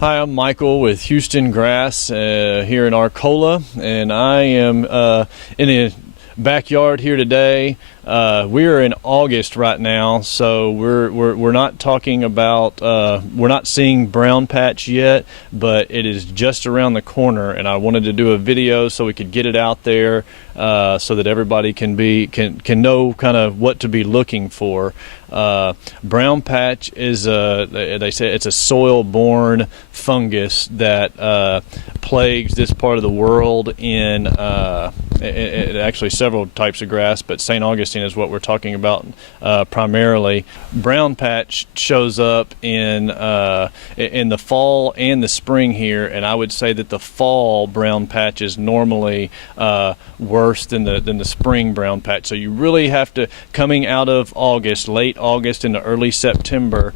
Hi, I'm Michael with Houston Grass here in Arcola, and I am in a backyard here today. We're in August right now, so we're not talking about we're not seeing brown patch yet, but it is just around the corner, and I wanted to do a video so we could get it out there so that everybody can know kind of what to be looking for. Brown patch is they say it's a soil-borne fungus that plagues this part of the world in actually several types of grass, but St. Augustine is what we're talking about primarily. Brown patch shows up in the fall and the spring here, and I would say that the fall brown patch is normally worse than the spring brown patch. So you really have to, coming out of August, late August into early September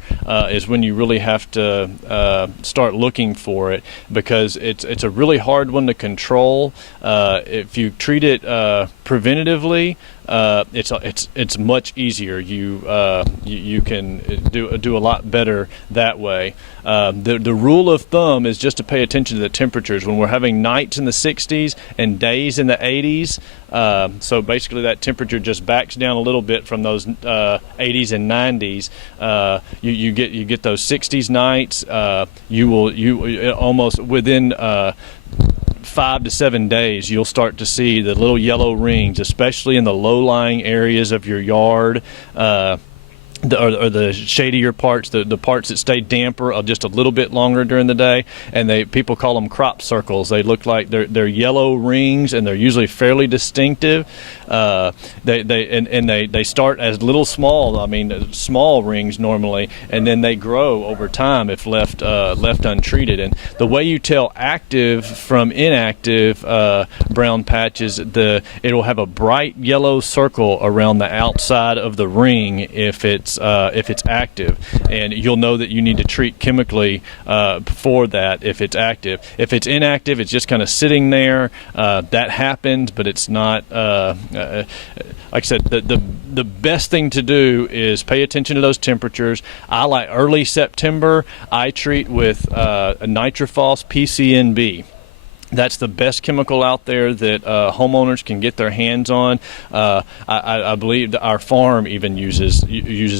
is when you really have to start looking for it, because it's a really hard one to control. If you treat it preventatively, it's much easier. You can do a lot better that way. The rule of thumb is just to pay attention to the temperatures. When we're having nights in the 60s and days in the 80s, so basically that temperature just backs down a little bit from those 80s and 90s. You get those 60s nights. You almost within 5 to 7 days, you'll start to see the little yellow rings, especially in the low-lying areas of your yard, or the shadier parts, the parts that stay damper just a little bit longer during the day, and people call them crop circles. They look like they're yellow rings, and they're usually fairly distinctive. They start as little small rings normally, and then they grow over time if left untreated. And the way you tell active from inactive brown patches, it'll have a bright yellow circle around the outside of the ring if it's active, and you'll know that you need to treat chemically for that if it's active. If it's inactive, it's just kind of sitting there. That happens, but it's not. Like I said, the best thing to do is pay attention to those temperatures. I like early September. I treat with a nitrophos PCNB. That's the best chemical out there that homeowners can get their hands on. I believe that our farm even uses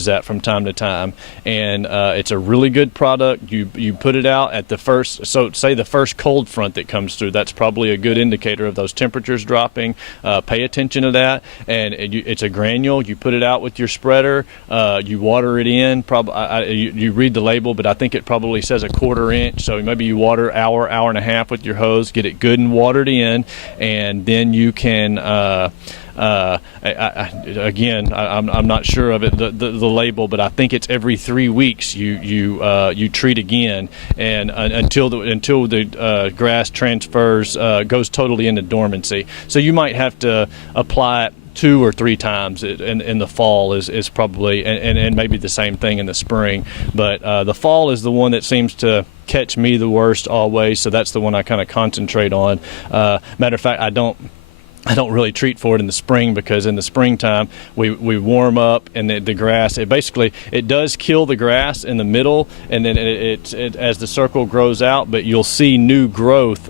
that from time to time, and it's a really good product. You put it out at the first, so say the first cold front that comes through. That's probably a good indicator of those temperatures dropping. Pay attention to that, and it's a granule. You put it out with your spreader. You water it in. You read the label, but I think it probably says a 1/4 inch. So maybe you water hour and a half with your hose. Get it good and watered in, and then you can again, I'm not sure of it, the label, but I think it's every 3 weeks you treat again, and until the grass transfers, goes totally into dormancy. So you might have to apply it 2 or 3 times in the fall is probably, and maybe the same thing in the spring, but the fall is the one that seems to catch me the worst always, so that's the one I kind of concentrate on. Matter of fact, I don't really treat for it in the spring, because in the springtime we warm up, and the grass, it does kill the grass in the middle, and then it as the circle grows out, but you'll see new growth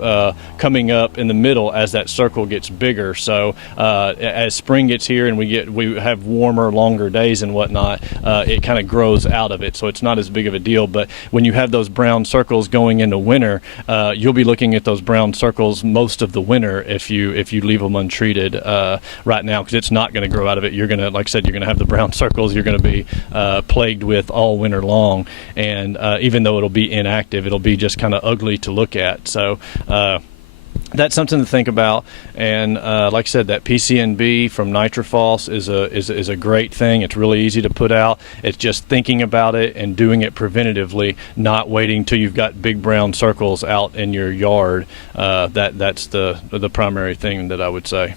coming up in the middle as that circle gets bigger. So as spring gets here and we have warmer, longer days and whatnot, it kind of grows out of it, so it's not as big of a deal. But when you have those brown circles going into winter, you'll be looking at those brown circles most of the winter if you leave them untreated right now, because it's not going to grow out of it. You're going to, like I said, you're going to have the brown circles you're going to be plagued with all winter long, and even though it'll be inactive, it'll be just kind of ugly to look at. So that's something to think about. And like I said, that PCNB from nitrophos is a great thing. It's really easy to put out. It's just thinking about it and doing it preventatively, not waiting till you've got big brown circles out in your yard. That's the primary thing that I would say.